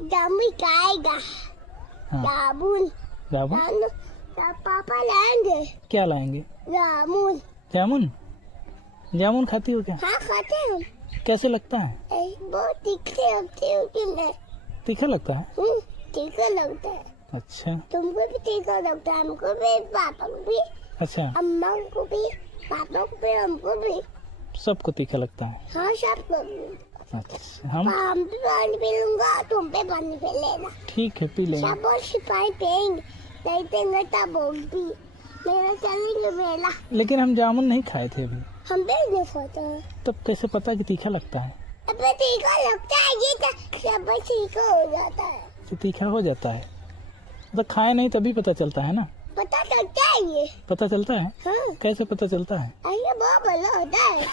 जामुन खाएगा। हाँ। जामुन जामुन पापा लाएंगे क्या लाएंगे? जामुन। जामुन? जामुन खाती हो क्या? हाँ खाते हैं हम। कैसे लगता है? बहुत तीखे होते हैं उसमें। तीखा लगता है? तीखा लगता है। अच्छा तुमको भी तीखा लगता है, हमको भी, पापा को भी, अच्छा, अम्मा को भी, पापा को भी, हमको भी। सबको तीखा लगता है। हाँ सबको भी। अच्छा, हम हम भी पानी पी लूंगा, तुम भी पानी पी लेना। ठीक है, पी लेंगे। सब और सिपाही पेंगे, नहीं पेंगे तब होगी। मेरा चलेंगे मेला। लेकिन हम जामुन नहीं खाए थे अभी, हम भी नहीं खाता है। तब कैसे पता कि तीखा लगता है? अबे तीखा लगता है, ये तो सब तीखा हो जाता है। तो तीखा हो जाता है तो खाए नहीं तभी पता चलता है ना? पता चलता है ये। पता चलता है? हाँ कैसे पता चलता है? ये बहुत भला होता है।